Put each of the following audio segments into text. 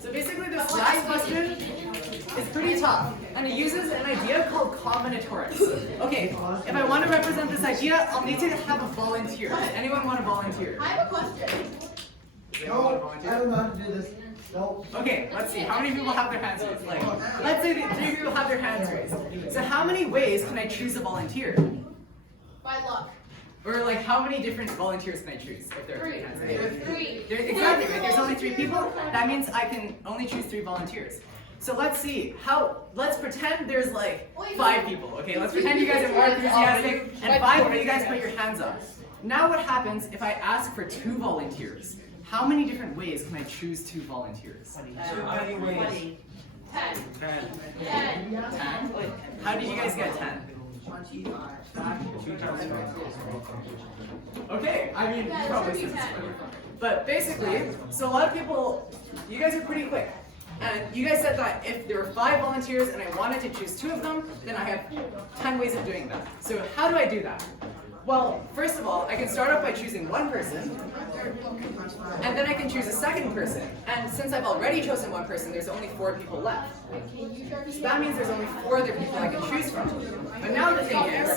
So basically this last question is pretty tough, and it uses an idea called combinatorics. Okay, if I want to represent this idea, I'll need to have a volunteer. Does anyone want to volunteer? I have a question. No, I don't know how to do this. No. Okay, let's see. How many people have their hands raised? Like, let's say that 3 people have their hands raised. So how many ways can I choose a volunteer? By luck. Or like, how many different volunteers can I choose if there are 3 hands raised? Three. Exactly, right? There's only 3 people. That means I can only choose 3 volunteers. So let's see let's pretend there's like 5 people, okay? Let's pretend you guys are more enthusiastic and 5 of you guys put your hands up. Now what happens if I ask for 2 volunteers? How many different ways can I choose 2 volunteers? 10. 10. 10? How did you guys get 10? Okay, I mean, Yeah, probably it should be since 10. But basically, so a lot of people, you guys are pretty quick. And you guys said that if there were 5 volunteers and I wanted to choose 2 of them, then I have 10 ways of doing that. So how do I do that? Well, first of all, I can start off by choosing 1 person, and then I can choose a 2nd person. And since I've already chosen 1 person, there's only 4 people left. So that means there's only 4 other people I can choose from. But now the thing is,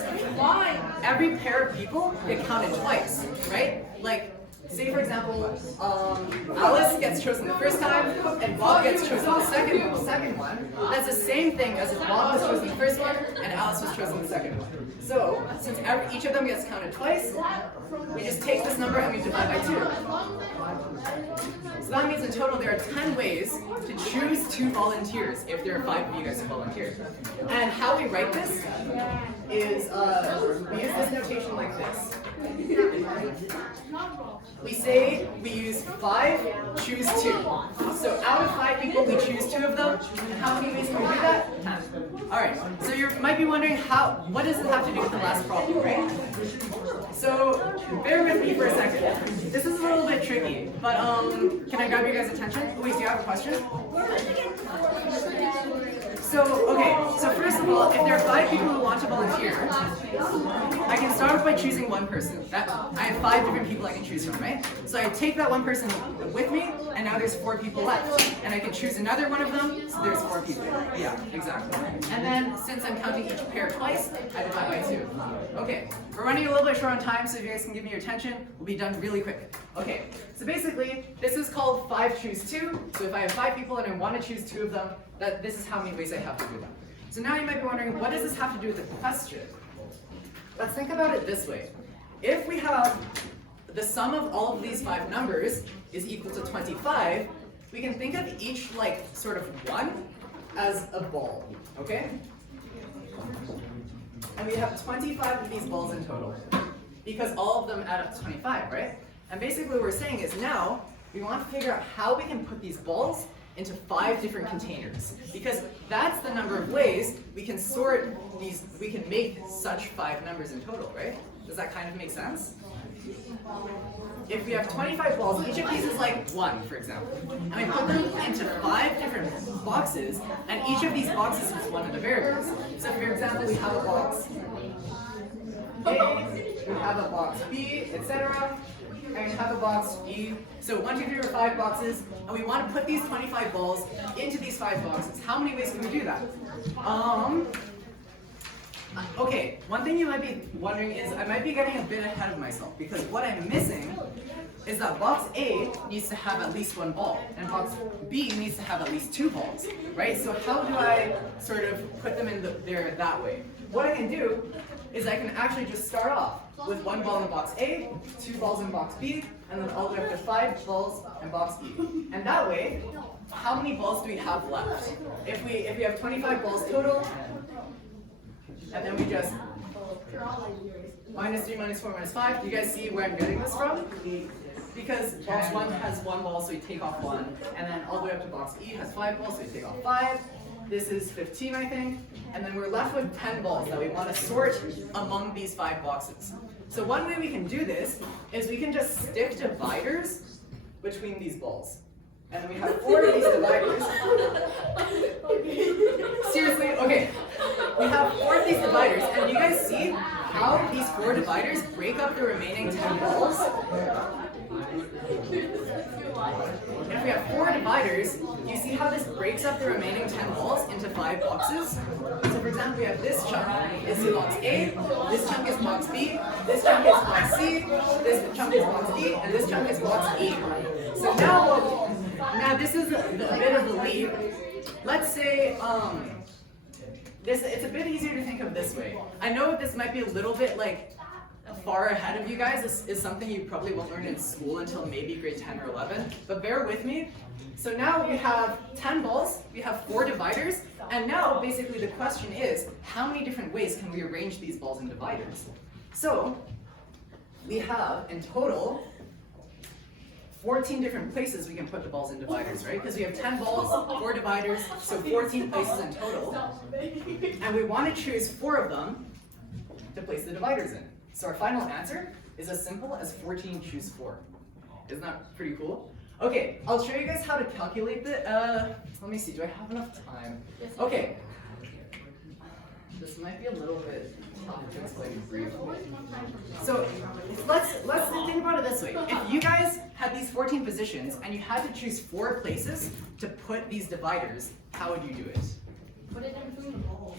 every pair of people get counted twice, right? Like, say for example, Alice gets chosen the first time, and Bob gets chosen the second one. That's the same thing as if Bob was chosen the first one, and Alice was chosen the second one. So, since each of them gets counted twice, we just take this number and we divide by 2. So that means in total there are 10 ways to choose 2 volunteers if there are 5 of you guys who volunteered. And how we write this is, we use this notation like this. We say we use 5, choose 2. So out of 5 people, we choose 2 of them. And how many ways can we do that? 10. Alright, so you might be wondering what does it have to do with the last problem, right? So bear with me for a second. This is a little bit tricky, but can I grab your guys' attention? Louise, do you have a question? So first of all, if there are 5 people who want to volunteer, I can start off by choosing 1 person. I have 5 different people I can choose from, right? So I take that 1 person with me, and now there's 4 people left. And I can choose another one of them, so there's 4 people. Yeah, exactly. And then, since I'm counting each pair twice, I divide by 2. Okay, we're running a little bit short on time, so if you guys can give me your attention, we'll be done really quick. Okay, so basically, this is called 5 choose 2. So if I have 5 people and I want to choose 2 of them, this is how many ways I have to do that. So now you might be wondering, what does this have to do with the question? Let's think about it this way. If we have the sum of all of these 5 numbers is equal to 25, we can think of each sort of 1 as a ball, okay? And we have 25 of these balls in total, because all of them add up to 25, right? And basically what we're saying is now, we want to figure out how we can put these balls into 5 different containers, because that's the number of ways we can sort these, we can make such 5 numbers in total, right? Does that kind of make sense? If we have 25 balls, each of these is like 1, for example, and we put them into 5 different boxes, and each of these boxes is one of the variables. So for example, we have a box A, we have a box B, etc. And we have a box E. So 1, 2, 3, or 5 boxes, and we want to put these 25 balls into these 5 boxes. How many ways can we do that? Okay, one thing you might be wondering is I might be getting a bit ahead of myself, because what I'm missing is that box A needs to have at least 1 ball, and box B needs to have at least 2 balls, right? So how do I sort of put them in there that way? What I can do is I can actually just start off with 1 ball in box A, 2 balls in box B, and then all the way up to 5 balls in box E. And that way, how many balls do we have left? If we have 25 balls total, and then we just minus 3, minus 4, minus 5. Do you guys see where I'm getting this from? Because box 1 has 1 ball, so we take off 1. And then all the way up to box E has 5 balls, so we take off 5. This is 15, I think. And then we're left with 10 balls that we want to sort among these 5 boxes. So one way we can do this is we can just stick dividers between these balls. And we have 4 of these dividers. Seriously? Okay. We have 4 of these dividers, and you guys see how these 4 dividers break up the remaining 10 balls? If we have 4 dividers, you see how this breaks up the remaining 10 balls into 5 boxes? So for example, we have this chunk is box A, this chunk is box B, this chunk is box C, this chunk is box D, and this chunk is box E. So now this is a bit of a leap. Let's say it's a bit easier to think of this way. I know this might be a little bit like far ahead of you guys. This is something you probably won't learn in school until maybe grade 10 or 11, but bear with me. So now we have 10 balls, we have 4 dividers, and now basically the question is, how many different ways can we arrange these balls in dividers? So we have in total 14 different places we can put the balls in dividers, right? Because we have 10 balls, 4 dividers, so 14 places in total. And we want to choose 4 of them to place the dividers in. So our final answer is as simple as 14 choose 4. Isn't that pretty cool? Okay, I'll show you guys how to calculate the, let me see, do I have enough time? Okay. This might be a little bit tough to explain briefly. So let's think about it this way. If you guys had these 14 positions and you had to choose 4 places to put these dividers, how would you do it? Put it in between the balls.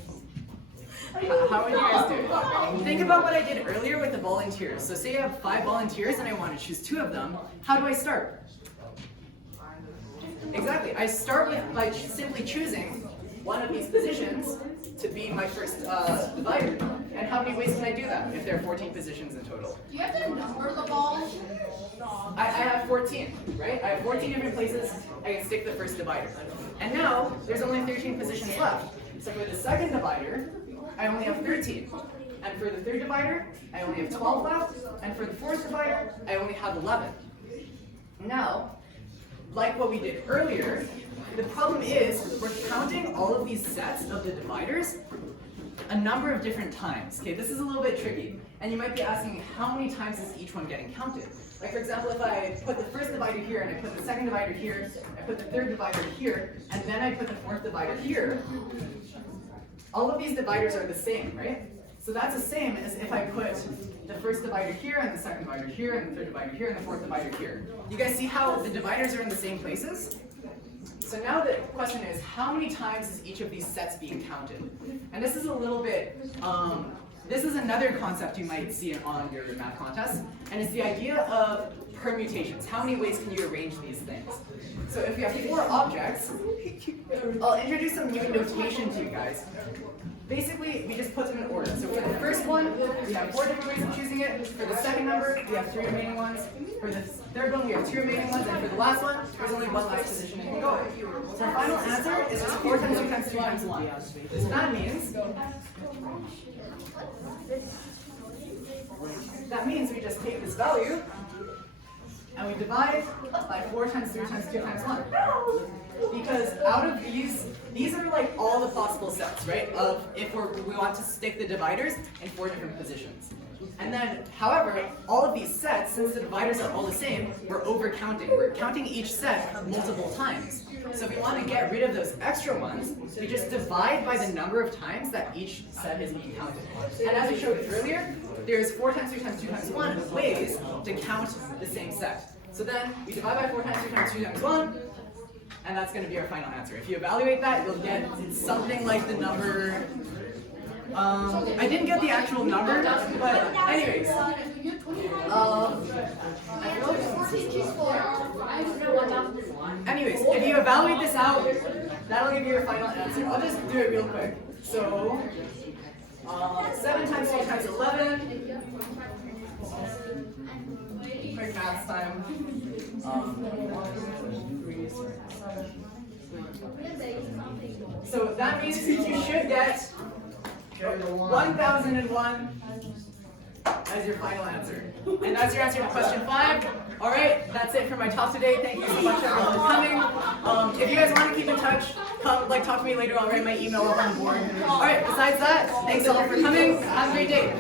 How would you guys do it? Think about what I did earlier with the volunteers. So say I have 5 volunteers and I want to choose 2 of them. How do I start? Exactly. I start by simply choosing one of these positions to be my first divider. And how many ways can I do that if there are 14 positions in total? Do you have to number the balls? I have 14, right? I have 14 different places I can stick the first divider. And now there's only 13 positions left. So for the second divider, I only have 13. And for the third divider, I only have 12 left. And for the fourth divider, I only have 11. Now, like what we did earlier, the problem is we're counting all of these sets of the dividers a number of different times. Okay, this is a little bit tricky. And you might be asking, how many times is each one getting counted? Like for example, if I put the first divider here, and I put the second divider here, I put the third divider here, and then I put the fourth divider here, all of these dividers are the same, right? So that's the same as if I put the first divider here, and the second divider here, and the third divider here, and the fourth divider here. You guys see how the dividers are in the same places? So now the question is, how many times is each of these sets being counted? And this is a little bit, this is another concept you might see on your math contest, and it's the idea of permutations. How many ways can you arrange these things? So if you have 4 objects, I'll introduce some new notation to you guys. Basically, we just put them in order. So for the first one, we have 4 different ways of choosing it. For the second number, we have 3 remaining ones. For the third one, we have 2 remaining ones. And for the last one, there's only 1 last position it can go in. So our final answer is just 4 times 2 times 3 times 1. So that means we just take this value and we divide by 4 times 3 times 2 times 1. Because out of these are like all the possible sets, right? Of if we want to stick the dividers in 4 different positions. And then, however, all of these sets, since the dividers are all the same, we're overcounting. We're counting each set multiple times. So if we want to get rid of those extra ones, we just divide by the number of times that each set is being counted. And as we showed earlier, there's 4 times 3 times 2 times 1 ways to count the same set. So then we divide by 4 times 3 times 2 times 1, and that's going to be our final answer. If you evaluate that, you'll get something like the number. I didn't get the actual number, but anyways. Anyways, if you evaluate this out, that'll give you your final answer. I'll just do it real quick. So, 7 times 3 times 11. Quick math time. So that means you should get 1001 as your final answer. And that's your answer to question 5. Alright, that's it for my talk today. Thank you so much everyone for coming. If you guys want to keep in touch, talk to me later. I'll write my email up on the board. Alright, besides that, thanks all for coming. Have a great day.